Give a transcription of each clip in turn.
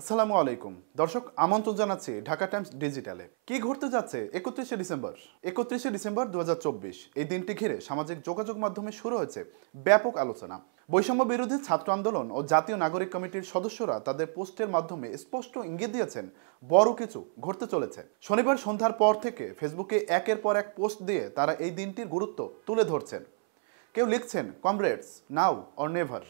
আসসালামু আলাইকুম দর্শক, আমন্ত্রণ জানাচ্ছি ঢাকা টাইমস ডিজিটালে। কি ঘটতে যাচ্ছে 31শে ডিসেম্বর 2024। এই দিনটি ঘিরে সামাজিক যোগাযোগ মাধ্যমে শুরু হয়েছে ব্যাপক আলোচনা। বৈষম্য বিরোধী ছাত্র আন্দোলন ও জাতীয় নাগরিক কমিটির সদস্যরা তাদের পোস্টের মাধ্যমে স্পষ্ট ইঙ্গিত দিয়েছেন বড় কিছু ঘটতে চলেছে। শনিবার সন্ধ্যার পর থেকে ফেসবুকে একের পর এক পোস্ট দিয়ে তারা এই দিনটির গুরুত্ব তুলে ধরছেন। কেউ লিখছেন কমরেডস নাও অর নেভার,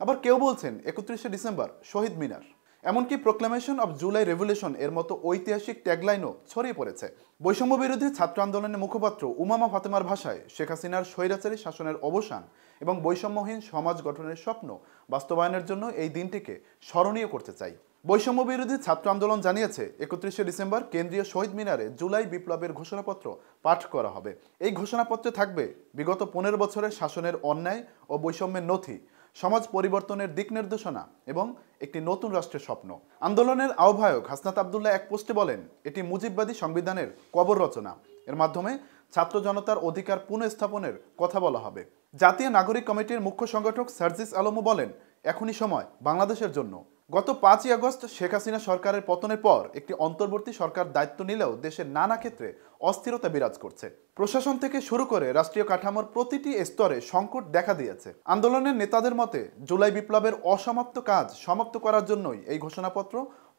আবার কেউ বলছেন 31শে ডিসেম্বর শহীদ মিনার, এমনকি প্রোক্লামেশন অব জুলাই রেভলিউশন এর মতো ঐতিহাসিক ট্যাগলাইনও ছড়িয়ে পড়েছে। বৈষম্য বিরোধী ছাত্র আন্দোলনের মুখপাত্র উমামা ফাতেমার ভাষায় শেখ হাসিনার স্বৈরাচারী শাসনের অবসান এবং বৈষম্যহীন সমাজ গঠনের স্বপ্ন বাস্তবায়নের জন্য এই দিনটিকে স্মরণীয় করতে চাই। বৈষম্য বিরোধী ছাত্র আন্দোলন জানিয়েছে 31শে ডিসেম্বর কেন্দ্রীয় শহীদ মিনারে জুলাই বিপ্লবের ঘোষণাপত্র পাঠ করা হবে। এই ঘোষণাপত্রে থাকবে বিগত 15 বছরের শাসনের অন্যায় ও বৈষম্যের নথি, সমাজ পরিবর্তনের দিক নির্দেশনা এবং একটি নতুন রাষ্ট্রের স্বপ্ন। আন্দোলনের আহ্বায়ক হাসনাত আবদুল্লাহ এক পোস্টে বলেন, এটি মুজিববাদী সংবিধানের কবর রচনা। এর মাধ্যমে ছাত্র জনতার অধিকার পুনঃস্থাপনের কথা বলা হবে। জাতীয় নাগরিক কমিটির মুখ্য সংগঠক সার্জিস আলমও বলেন, এখনই সময় বাংলাদেশের জন্য। গত 5ই আগস্ট শেখ হাসিনা সরকারের পতনের পর একটি অন্তর্বর্তী সরকার দায়িত্ব নিলেও দেশের নানা ক্ষেত্রে অস্থিরতা বিরাজ করছে। প্রশাসন থেকে শুরু করে রাষ্ট্রীয় কাঠামোর প্রতিটি স্তরে সংকট দেখা দিয়েছে। আন্দোলনের নেতাদের মতে জুলাই বিপ্লবের অসমাপ্ত কাজ সমাপ্ত করার জন্যই এই ঘোষণাপত্র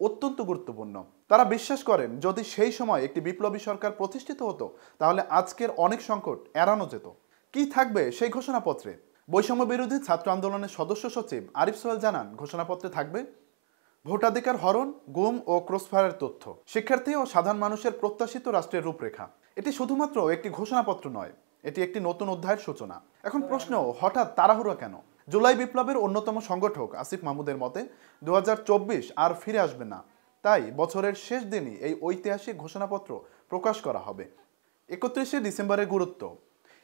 অত্যন্ত গুরুত্বপূর্ণ। তারা বিশ্বাস করেন, যদি সেই সময় একটি বিপ্লবী সরকার প্রতিষ্ঠিত হতো তাহলে আজকের অনেক সংকট এড়ানো যেত। কি থাকবে সেই ঘোষণাপত্রে? বৈষম্য বিরোধী ছাত্র আন্দোলনের সদস্য সচিব আরিফ সোহেল জানান, ঘোষণাপত্রে থাকবে ভোটাধিকার হরণ, গুম ও ক্রসফায়ারের তথ্য, শিক্ষার্থী ও সাধারণ মানুষের প্রত্যাশিত রাষ্ট্রের রূপরেখা। এটি শুধুমাত্র একটি ঘোষণাপত্র নয়, এটি একটি নতুন অধ্যায়ের সূচনা। এখন প্রশ্ন, হঠাৎ তাড়াহুড়ো কেন? জুলাই বিপ্লবের অন্যতম সংগঠক আসিফ মাহমুদের মতে 2024 আর ফিরে আসবে না, তাই বছরের শেষ দিনই এই ঐতিহাসিক ঘোষণাপত্র প্রকাশ করা হবে। 31শে ডিসেম্বরের গুরুত্ব।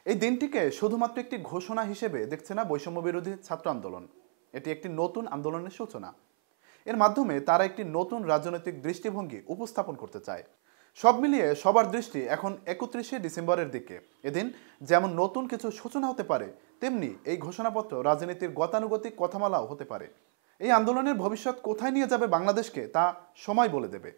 এই দিনটিকে শুধুমাত্র একটি ঘোষণা হিসেবে দেখছে না বৈষম্য বিরোধী ছাত্র আন্দোলন। এটি একটি নতুন আন্দোলনের সূচনা। এর মাধ্যমে তারা একটি নতুন রাজনৈতিক দৃষ্টিভঙ্গি উপস্থাপন করতে চায়। সব মিলিয়ে সবার দৃষ্টি এখন 31শে ডিসেম্বরের দিকে। এদিন যেমন নতুন কিছু সূচনা হতে পারে, তেমনি এই ঘোষণাপত্র রাজনীতির গতানুগতিক কথামালাও হতে পারে। এই আন্দোলনের ভবিষ্যৎ কোথায় নিয়ে যাবে বাংলাদেশকে তা সময় বলে দেবে।